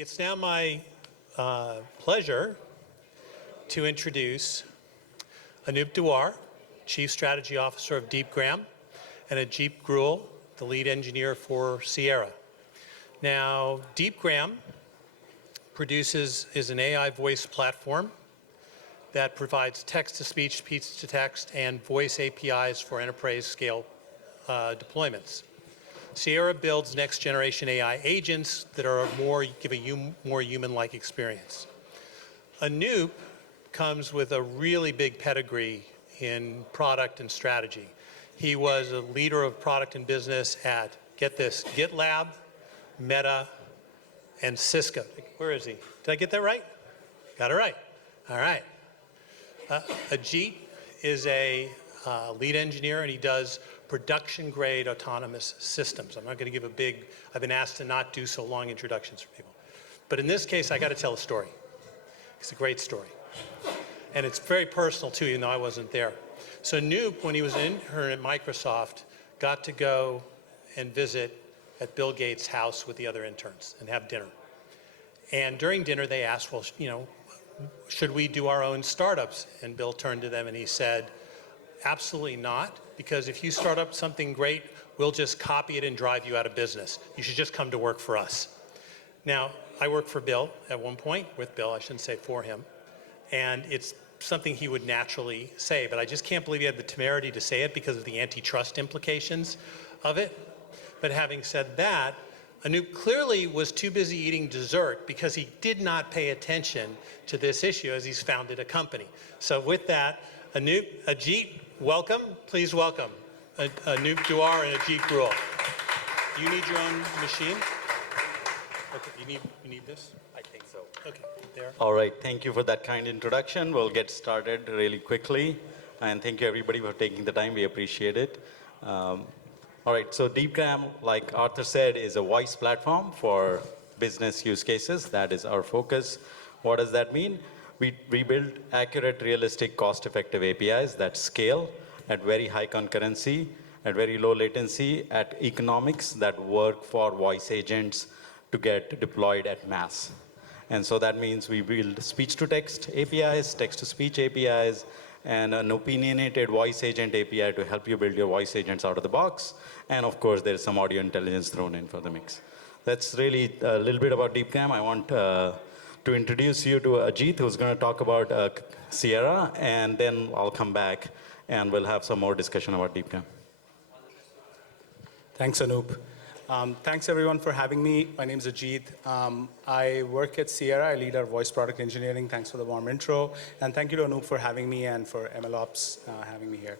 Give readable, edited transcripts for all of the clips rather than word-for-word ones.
It's now my pleasure to introduce Anoop Dawar, Chief Strategy Officer of Deepgram, and Ajeet Grewal, the lead engineer for Sierra. Now, Deepgram is an AI voice platform that provides text-to-speech, speech-to-text, and voice APIs for enterprise-scale deployments. Sierra builds next-generation AI agents that are give a more human-like experience. Anoop comes with a really big pedigree in product and strategy. He was a leader of product and business at, get this, GitLab, Meta, and Cisco. Where is he? Did I get that right? Got it right. All right. Ajeet is a lead engineer, and he does production-grade autonomous systems. I'm not going to give I've been asked to not do so long introductions for people. But in this case, I got to tell a story. It's a great story. And it's very personal, too, even though I wasn't there. So Anoop, when he was an intern at Microsoft, got to go and visit at Bill Gates' house with the other interns and have dinner. And during dinner, they asked, well, should we do our own startups? And Bill turned to them and he said, absolutely not, because if you start up something great, we'll just copy it and drive you out of business. You should just come to work for us. Now, I worked for Bill at one point, with Bill, I shouldn't say for him, and it's something he would naturally say, but I just can't believe he had the temerity to say it because of the antitrust implications of it. But having said that, Anoop clearly was too busy eating dessert because he did not pay attention to this issue as he's founded a company. So with that, Anoop, Ajeet, welcome. Please welcome Anoop Dawar and Ajeet Grewal. Do you need your own machine? Okay, you need this? I think so. Okay, there. All right, thank you for that kind introduction. We'll get started really quickly. And thank you everybody for taking the time. We appreciate it. All right, so Deepgram, like Arthur said, is a voice platform for business use cases. That is our focus. What does that mean? We build accurate, realistic, cost-effective APIs that scale at very high concurrency, at very low latency, at economics that work for voice agents to get deployed at mass. And so that means we build speech-to-text APIs, text-to-speech APIs, and an opinionated voice agent API to help you build your voice agents out of the box. And of course, there's some audio intelligence thrown in for the mix. That's really a little bit about Deepgram. I want to introduce you to Ajeet, who's going to talk about Sierra, and then I'll come back and we'll have some more discussion about Deepgram. Thanks, Anoop. Thanks, everyone, for having me. My name is Ajeet. I work at Sierra. I lead our voice product engineering. Thanks for the warm intro. And thank you to Anoop for having me and for MLOps having me here.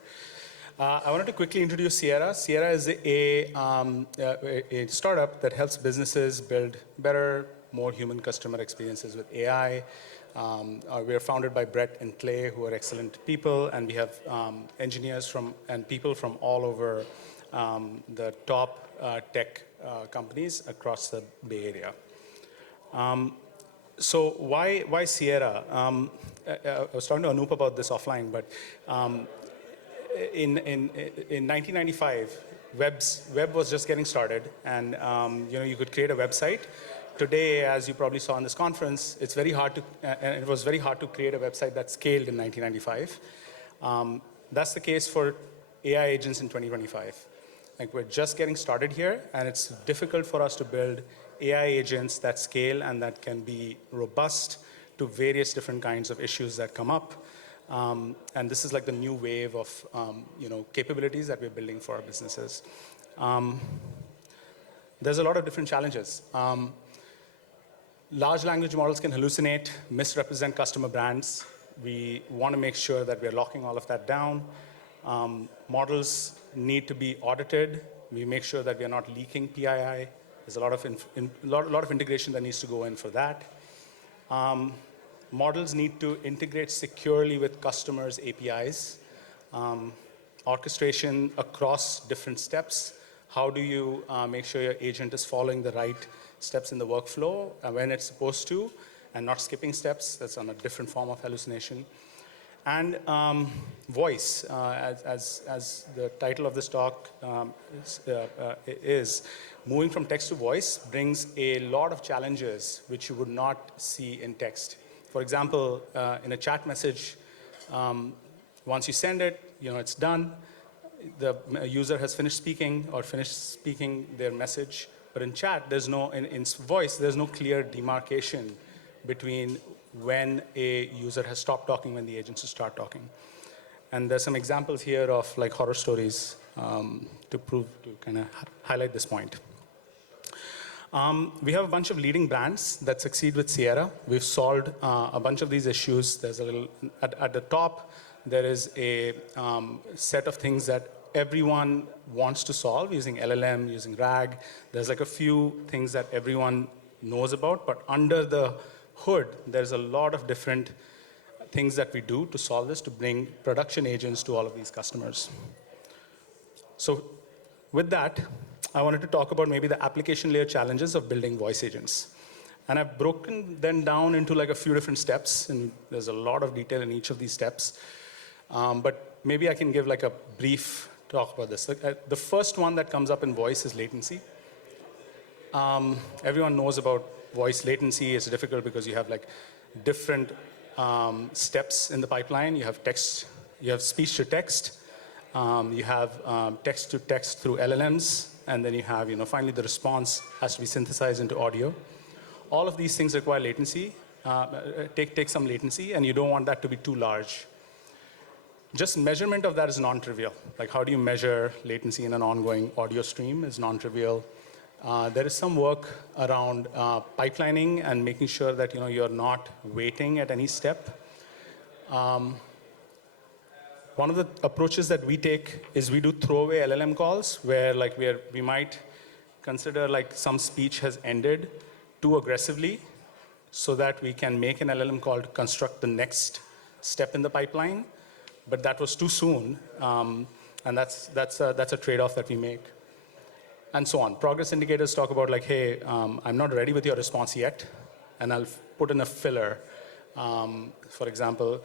I wanted to quickly introduce Sierra. Sierra is a startup that helps businesses build better, more human customer experiences with AI. We are founded by Brett and Clay, who are excellent people, and we have engineers and people from all over the top tech companies across the Bay Area. So why Sierra? I was talking to Anoop about this offline, but in 1995, web was just getting started, and you could create a website. Today, as you probably saw in this conference, it's very hard to, and it was very hard to create a website that scaled in 1995. That's the case for AI agents in 2025. Like, we're just getting started here, and it's difficult for us to build AI agents that scale and that can be robust to various different kinds of issues that come up. And this is like the new wave of capabilities that we're building for our businesses. There's a lot of different challenges. Large language models can hallucinate, misrepresent customer brands. We want to make sure that we're locking all of that down. Models need to be audited. We make sure that we are not leaking PII. There's a lot of integration that needs to go in for that. Models need to integrate securely with customers' APIs. Orchestration across different steps. How do you make sure your agent is following the right steps in the workflow when it's supposed to, and not skipping steps? That's on a different form of hallucination. And voice, as the title of this talk is, moving from text to voice brings a lot of challenges which you would not see in text. For example, in a chat message, once you send it, it's done. The user has finished speaking or finished speaking their message. But in chat, in voice, there's no clear demarcation between when a user has stopped talking, when the agents start talking. And there's some examples here of like horror stories to kind of highlight this point. We have a bunch of leading brands that succeed with Sierra. We've solved a bunch of these issues. There's a little, at the top, there is a set of things that everyone wants to solve using LLM, using RAG. There's like a few things that everyone knows about, but under the hood, there's a lot of different things that we do to solve this, to bring production agents to all of these customers. So with that, I wanted to talk about maybe the application layer challenges of building voice agents. And I've broken them down into like a few different steps, and there's a lot of detail in each of these steps. But maybe I can give like a brief talk about this. The first one that comes up in voice is latency. Everyone knows about voice latency. It's difficult because you have like different steps in the pipeline. You have text, you have speech to text, you have text to text through LLMs, and then you have, finally the response has to be synthesized into audio. All of these things require latency, take some latency, and you don't want that to be too large. Just measurement of that is non-trivial. Like how do you measure latency in an ongoing audio stream is non-trivial. There is some work around pipelining and making sure that you're not waiting at any step. One of the approaches that we take is we do throwaway LLM calls where like we might consider like some speech has ended too aggressively so that we can make an LLM call to construct the next step in the pipeline. But that was too soon, and that's a trade-off that we make. And so on. Progress indicators talk about like, hey, I'm not ready with your response yet, and I'll put in a filler. For example,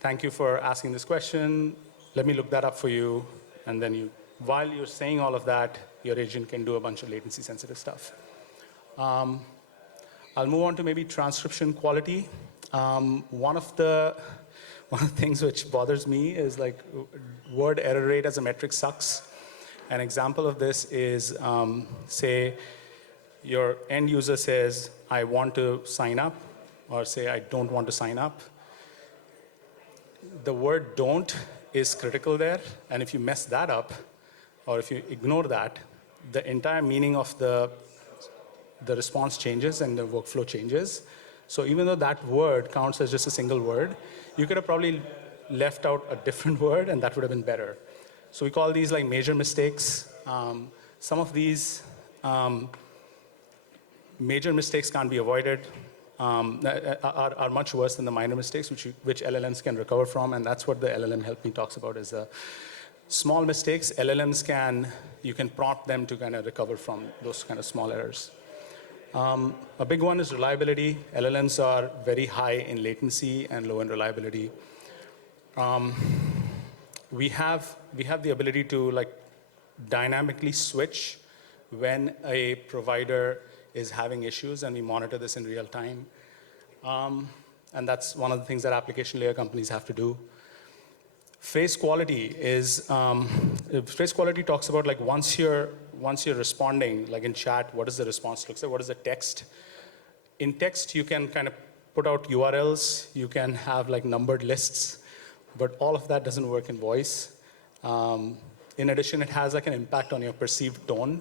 thank you for asking this question. Let me look that up for you. And then while you're saying all of that, your agent can do a bunch of latency-sensitive stuff. I'll move on to maybe transcription quality. One of the things which bothers me is like word error rate as a metric sucks. An example of this is, say, your end user says, I want to sign up, or say, I don't want to sign up. The word don't is critical there, and if you mess that up, or if you ignore that, the entire meaning of the response changes and the workflow changes. So even though that word counts as just a single word, you could have probably left out a different word, and that would have been better. So we call these like major mistakes. Some of these major mistakes can't be avoided, are much worse than the minor mistakes, which LLMs can recover from, and that's what the LLM Help Me talks about is small mistakes. LLMs you can prompt them to kind of recover from those kind of small errors. A big one is reliability. LLMs are very high in latency and low in reliability. We have the ability to like dynamically switch when a provider is having issues, and we monitor this in real time. And that's one of the things that application layer companies have to do. Phrase quality phrase quality talks about like once you're responding, like in chat, what does the response look like? What is the text? In text, you can kind of put out URLs, you can have like numbered lists, but all of that doesn't work in voice. In addition, it has like an impact on your perceived tone.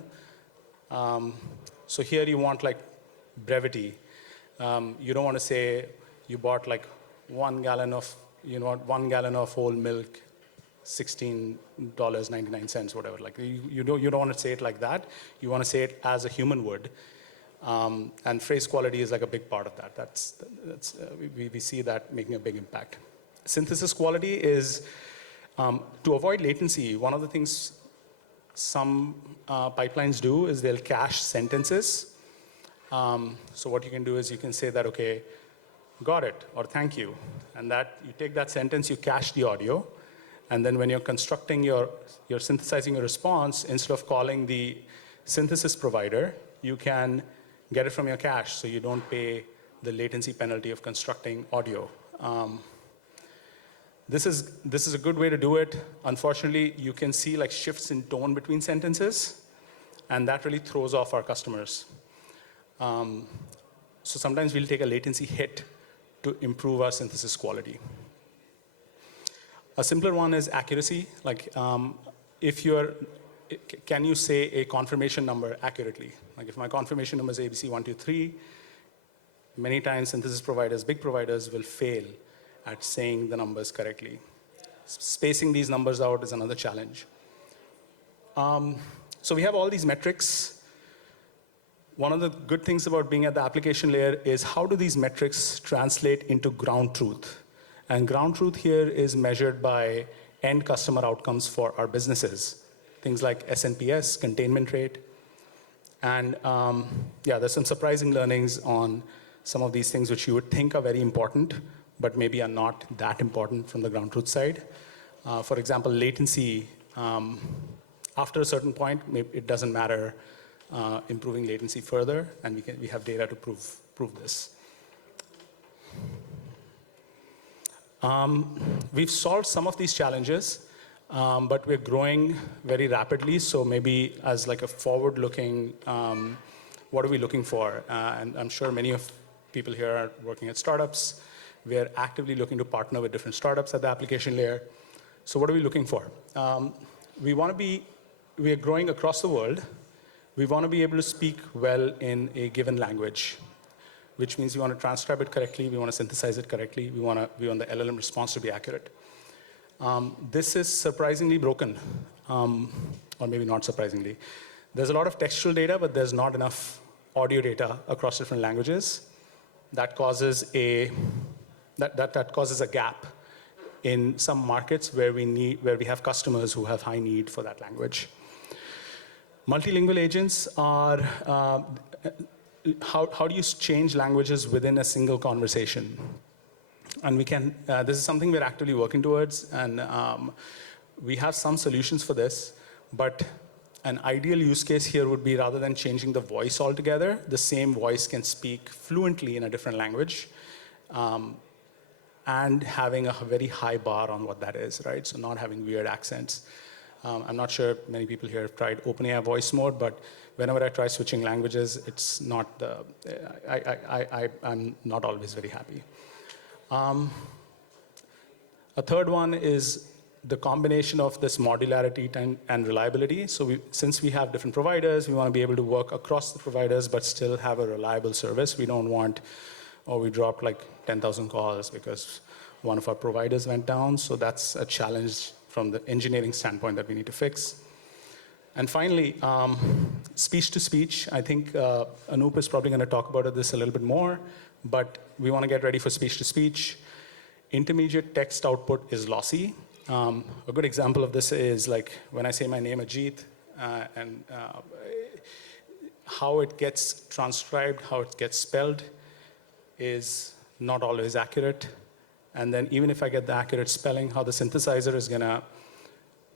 So here you want like brevity. You don't want to say you bought like 1 gallon of, 1 gallon of whole milk, $16.99, whatever. Like you don't want to say it like that. You want to say it as a human would. And phrase quality is like a big part of that. We see that making a big impact. Synthesis quality is, to avoid latency, one of the things some pipelines do is they'll cache sentences. So what you can do is you can say that, okay, got it, or thank you. And that you take that sentence, you cache the audio, and then when you're constructing you're synthesizing your response, instead of calling the synthesis provider, you can get it from your cache, so you don't pay the latency penalty of constructing audio. This is a good way to do it. Unfortunately, you can see like shifts in tone between sentences, and that really throws off our customers. So sometimes we'll take a latency hit to improve our synthesis quality. A simpler one is accuracy. Like, can you say a confirmation number accurately? Like if my confirmation number is ABC123, many times synthesis providers, big providers, will fail at saying the numbers correctly. Spacing these numbers out is another challenge. So we have all these metrics. One of the good things about being at the application layer is how do these metrics translate into ground truth? And ground truth here is measured by end customer outcomes for our businesses. Things like SNPS, containment rate. And yeah, there's some surprising learnings on some of these things which you would think are very important, but maybe are not that important from the ground truth side. For example, latency. After a certain point, it doesn't matter improving latency further, and we have data to prove this. We've solved some of these challenges, but we're growing very rapidly. So maybe as like a forward-looking, what are we looking for? And I'm sure many of people here are working at startups. We're actively looking to partner with different startups at the application layer. So what are we looking for? We are growing across the world. We want to be able to speak well in a given language, which means we want to transcribe it correctly, we want to synthesize it correctly, we want the LLM response to be accurate. This is surprisingly broken, or maybe not surprisingly. There's a lot of textual data, but there's not enough audio data across different languages. That causes a gap in some markets where we have customers who have high need for that language. Multilingual agents are, how do you change languages within a single conversation? And this is something we're actively working towards, and we have some solutions for this, but an ideal use case here would be rather than changing the voice altogether, the same voice can speak fluently in a different language, and having a very high bar on what that is, right? So not having weird accents. I'm not sure many people here have tried OpenAI voice mode, but whenever I try switching languages, it's not I'm not always very happy. A third one is the combination of this modularity and reliability. So since we have different providers, we want to be able to work across the providers, but still have a reliable service. We don't want, we dropped like 10,000 calls because one of our providers went down. So that's a challenge from the engineering standpoint that we need to fix. And finally, speech-to-speech. I think Anoop is probably going to talk about this a little bit more, but we want to get ready for speech-to-speech. Intermediate text output is lossy. A good example of this is like when I say my name, Ajeet, and how it gets transcribed, how it gets spelled is not always accurate. And then even if I get the accurate spelling, how the synthesizer is going to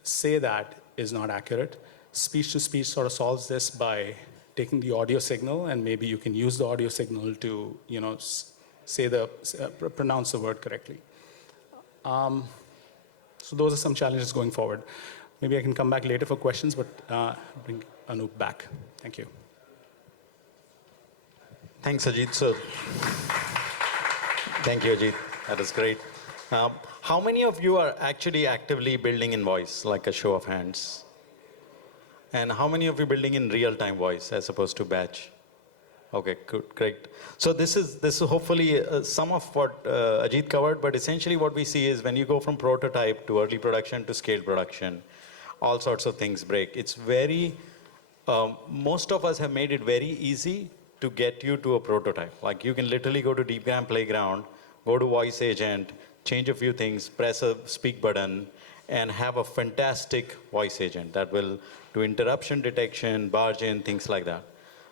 say that is not accurate. Speech-to-speech sort of solves this by taking the audio signal, and maybe you can use the audio signal to, pronounce the word correctly. So those are some challenges going forward. Maybe I can come back later for questions, but bring Anoop back. Thank you. Thanks, Ajeet. Thank you, Ajeet. That is great. How many of you are actually actively building in voice, like a show of hands? And how many of you building in real-time voice as opposed to batch? Okay, good, great. So this is hopefully some of what Ajeet covered, but essentially what we see is when you go from prototype to early production to scaled production, all sorts of things break. It's most of us have made it very easy to get you to a prototype. Like you can literally go to DeepGram Playground, go to voice agent, change a few things, press a speak button, and have a fantastic voice agent that will do interruption detection, barge in, things like that,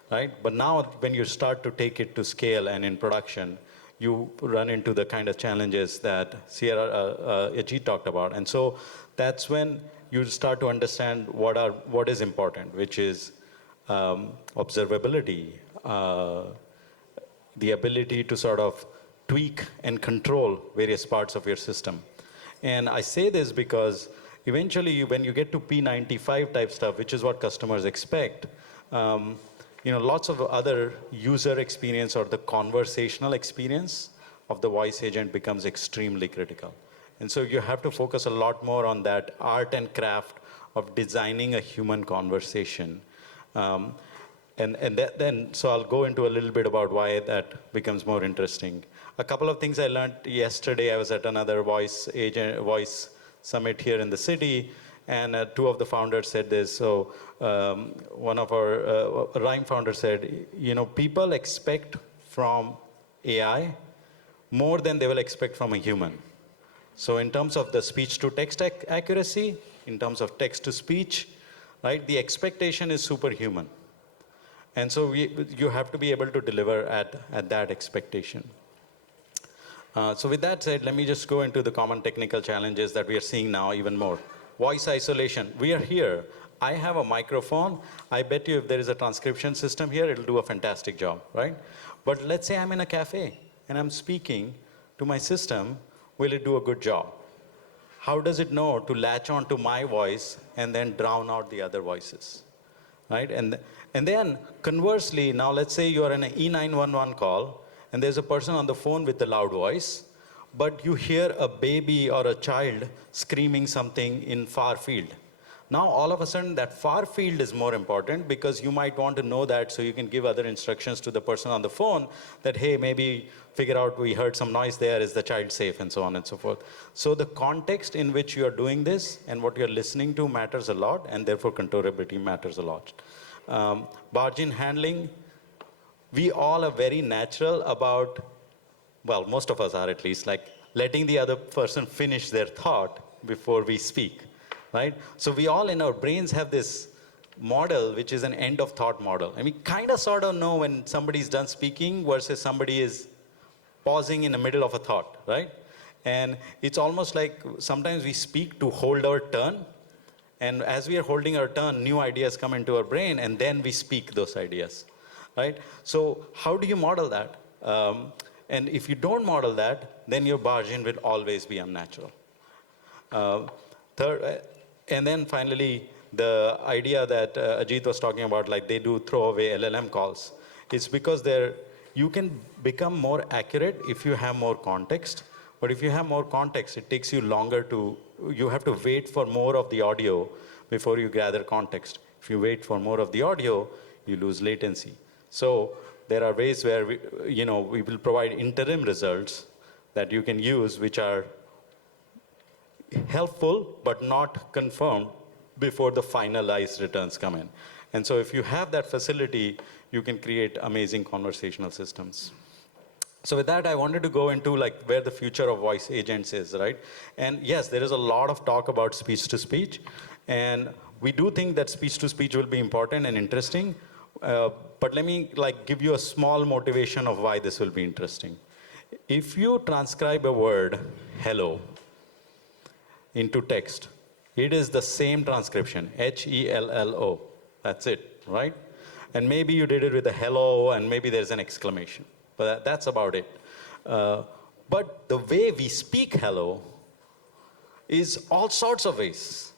right? But now when you start to take it to scale and in production, you run into the kind of challenges that Ajeet talked about. And so that's when you start to understand what is important, which is observability, the ability to sort of tweak and control various parts of your system. And I say this because eventually when you get to P95 type stuff, which is what customers expect, lots of other user experience or the conversational experience of the voice agent becomes extremely critical. And so you have to focus a lot more on that art and craft of designing a human conversation. So I'll go into a little bit about why that becomes more interesting. A couple of things I learned yesterday. I was at another voice summit here in the city, and two of the founders said this. So one of our Rhyme founders said, people expect from AI more than they will expect from a human. So in terms of the speech-to-text accuracy, in terms of text-to-speech, right, the expectation is superhuman. And so you have to be able to deliver at that expectation. So with that said, let me just go into the common technical challenges that we are seeing now even more. Voice isolation. We are here. I have a microphone. I bet you if there is a transcription system here, it'll do a fantastic job, right? But let's say I'm in a cafe and I'm speaking to my system. Will it do a good job? How does it know to latch on to my voice and then drown out the other voices, right? And then conversely, now let's say you're in an E911 call and there's a person on the phone with a loud voice, but you hear a baby or a child screaming something in far field. Now, all of a sudden, that far field is more important because you might want to know that so you can give other instructions to the person on the phone that, hey, maybe figure out we heard some noise there, is the child safe, and so on and so forth. So the context in which you are doing this and what you're listening to matters a lot, and therefore controllability matters a lot. Margin handling, we all are very natural about, well, most of us are at least, like letting the other person finish their thought before we speak, right? So we all in our brains have this model, which is an end of thought model. And we kind of sort of know when somebody's done speaking versus somebody is pausing in the middle of a thought, right? And it's almost like sometimes we speak to hold our turn. And as we are holding our turn, new ideas come into our brain, and then we speak those ideas, right? So how do you model that? And if you don't model that, then your margin will always be unnatural. And then finally, the idea that Ajeet was talking about, like they do throwaway LLM calls, it's because you can become more accurate if you have more context. But if you have more context, it takes you longer you have to wait for more of the audio before you gather context. If you wait for more of the audio, you lose latency. So there are ways where we will provide interim results that you can use, which are helpful but not confirmed before the finalized returns come in. And so if you have that facility, you can create amazing conversational systems. So with that, I wanted to go into like where the future of voice agents is, right? And yes, there is a lot of talk about speech-to-speech. And we do think that speech-to-speech will be important and interesting. But let me give you a small motivation of why this will be interesting. If you transcribe a word, hello, into text, it is the same transcription, H-E-L-L-O. That's it, right? And maybe you did it with a hello, and maybe there's an exclamation. But that's about it. But the way we speak hello is all sorts of ways.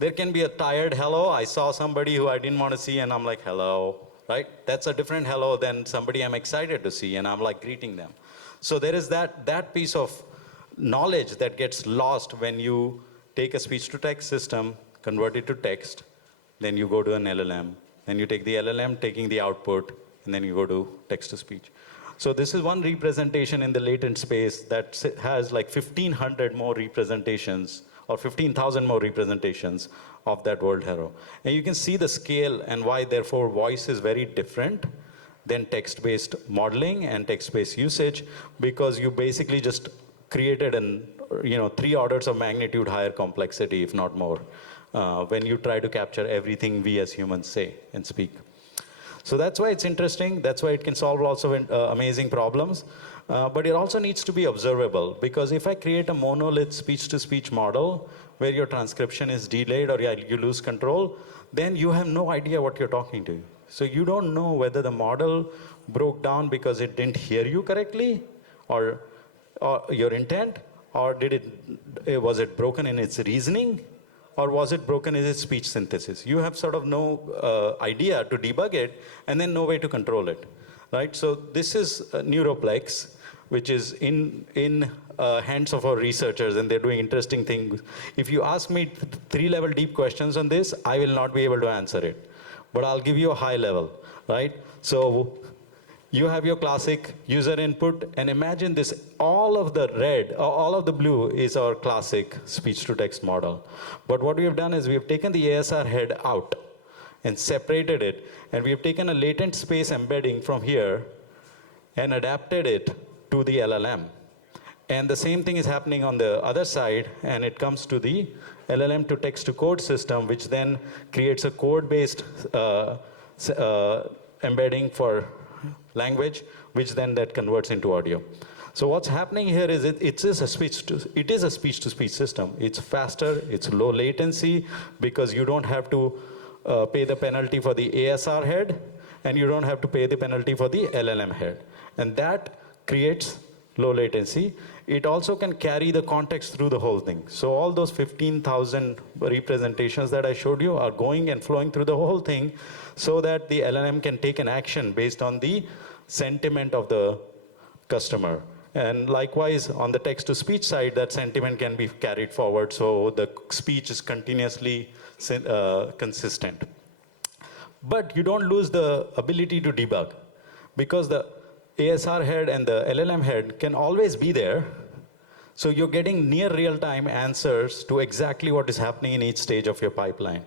There can be a tired hello. I saw somebody who I didn't want to see, and I'm like, hello, right? That's a different hello than somebody I'm excited to see, and I'm like greeting them. So there is that piece of knowledge that gets lost when you take a speech-to-text system, convert it to text, then you go to an LLM. Then you take the LLM, taking the output, and then you go to text-to-speech. So this is one representation in the latent space that has like 1,500 more representations, or 15,000 more representations of that word hello. And you can see the scale and why, therefore, voice is very different than text-based modeling and text-based usage, because you basically just created 3 orders of magnitude higher complexity, if not more, when you try to capture everything we as humans say and speak. So that's why it's interesting. That's why it can solve lots of amazing problems. But it also needs to be observable, because if I create a monolith speech-to-speech model where your transcription is delayed or you lose control, then you have no idea what you're talking to. So you don't know whether the model broke down because it didn't hear you correctly, or your intent, or was it broken in its reasoning, or was it broken in its speech synthesis? You have sort of no idea to debug it, and then no way to control it, right? So this is Neuroplex, which is in hands of our researchers, and they're doing interesting things. If you ask me 3-level deep questions on this, I will not be able to answer it. But I'll give you a high level, right? So you have your classic user input, and imagine this, all of the red, all of the blue is our classic speech-to-text model. But what we have done is we have taken the ASR head out and separated it, and we have taken a latent space embedding from here and adapted it to the LLM. And the same thing is happening on the other side, and it comes to the LLM to text-to-code system, which then creates a code-based embedding for language, which then that converts into audio. So what's happening here is it is a speech-to-speech system. It's faster, it's low latency, because you don't have to pay the penalty for the ASR head, and you don't have to pay the penalty for the LLM head. And that creates low latency. It also can carry the context through the whole thing. So all those 15,000 representations that I showed you are going and flowing through the whole thing, so that the LLM can take an action based on the sentiment of the customer. And likewise, on the text-to-speech side, that sentiment can be carried forward, so the speech is continuously consistent. But you don't lose the ability to debug, because the ASR head and the LLM head can always be there. So you're getting near real-time answers to exactly what is happening in each stage of your pipeline.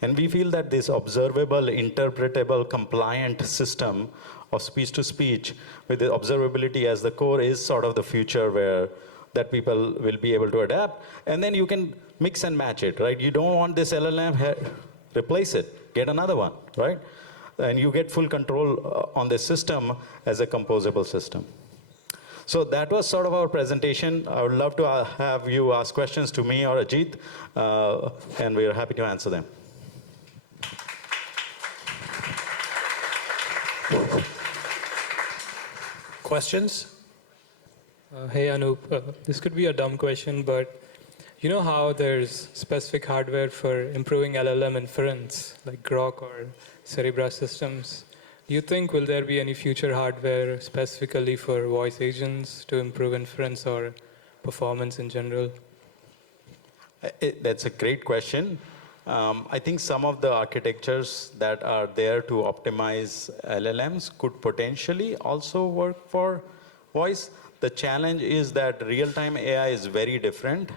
And we feel that this observable, interpretable, compliant system of speech-to-speech with the observability as the core is sort of the future that people will be able to adapt. And then you can mix and match it, right? You don't want this LLM head, replace it, get another one, right? And you get full control on the system as a composable system. So that was sort of our presentation. I would love to have you ask questions to me or Ajeet, and we're happy to answer them. Questions? Hey, Anoop. This could be a dumb question, but you know how there's specific hardware for improving LLM inference, like Grok or Cerebra systems? Do you think will there be any future hardware specifically for voice agents to improve inference or performance in general? That's a great question. I think some of the architectures that are there to optimize LLMs could potentially also work for voice. The challenge is that real-time AI is very different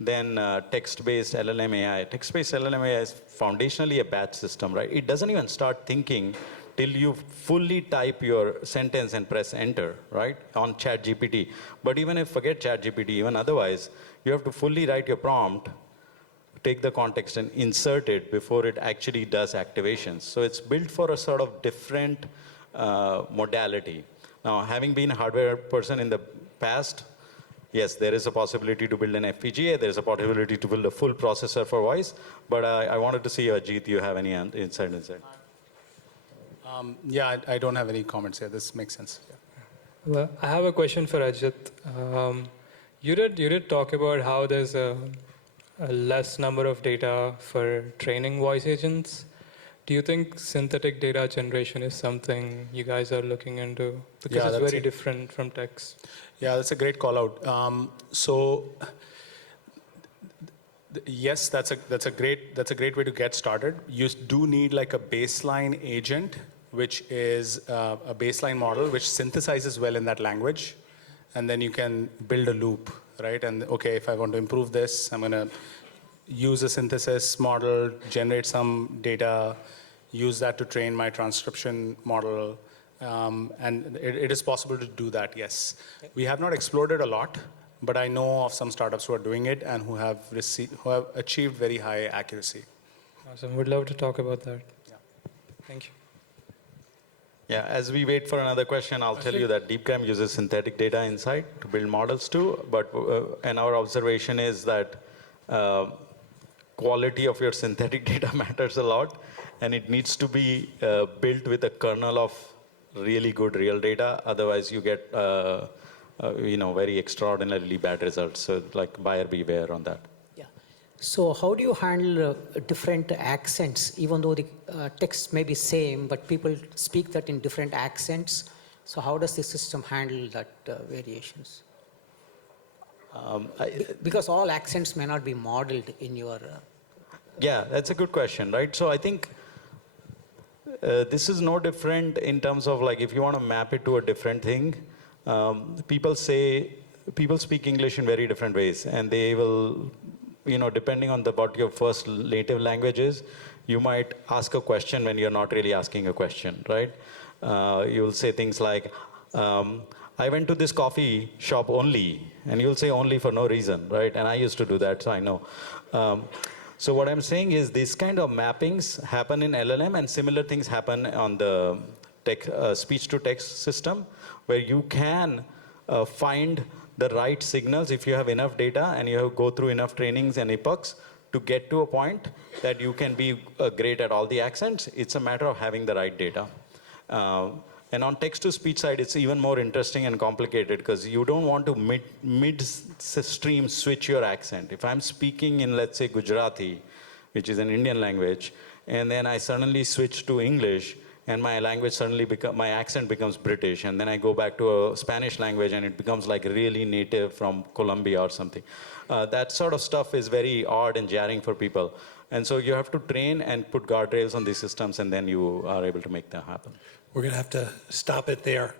than text-based LLM AI. Text-based LLM AI is foundationally a batch system, right? It doesn't even start thinking till you fully type your sentence and press enter, right, on ChatGPT. But even if forget ChatGPT, even otherwise, you have to fully write your prompt, take the context and insert it before it actually does activations. So it's built for a sort of different modality. Now, having been a hardware person in the past, yes, there is a possibility to build an FPGA. There's a possibility to build a full processor for voice. But I wanted to see, Ajeet, you have any insight inside? Yeah, I don't have any comments here. This makes sense. Yeah. Well, I have a question for Ajeet. You did talk about how there's a less number of data for training voice agents. Do you think synthetic data generation is something you guys are looking into? Because it's very different from text. Yeah, that's a great call out. Yes, that's a great way to get started. You do need like a baseline agent, which is a baseline model which synthesizes well in that language, and then you can build a loop, right? And okay, if I want to improve this, I'm going to use a synthesis model, generate some data, use that to train my transcription model, and it is possible to do that. Yes, we have not explored it a lot. But I know of some startups who are doing it and who have achieved very high accuracy. Awesome. Would love to talk about that. Yeah. Thank you. Yeah, as we wait for another question, I'll tell you that DeepGram uses synthetic data inside to build models too. But and our observation is that quality of your synthetic data matters a lot. and it needs to be built with a kernel of really good real data. Otherwise, you get very extraordinarily bad results. So like buyer beware on that. Yeah. So how do you handle different accents, even though the text may be same, but people speak that in different accents? So how does the system handle that variations? Because all accents may not be modeled in your... Yeah, that's a good question, right? So I think this is no different in terms of like if you want to map it to a different thing. People speak English in very different ways, and they will, depending on what your first native language is, you might ask a question when you're not really asking a question, right? You'll say things like, I went to this coffee shop only, and you'll say only for no reason, right? And I used to do that, so I know. So what I'm saying is these kind of mappings happen in LLM, and similar things happen on the speech-to-text system, where you can find the right signals if you have enough data and you go through enough trainings and epochs to get to a point that you can be great at all the accents. It's a matter of having the right data. And on text-to-speech side, it's even more interesting and complicated because you don't want to mid-stream switch your accent. If I'm speaking in, let's say, Gujarati, which is an Indian language, and then I suddenly switch to English, and my language my accent becomes British, and then I go back to a Spanish language, and it becomes like really native from Colombia or something. That sort of stuff is very odd and jarring for people. And so you have to train and put guardrails on these systems, and then you are able to make that happen. We're going to have to stop it there.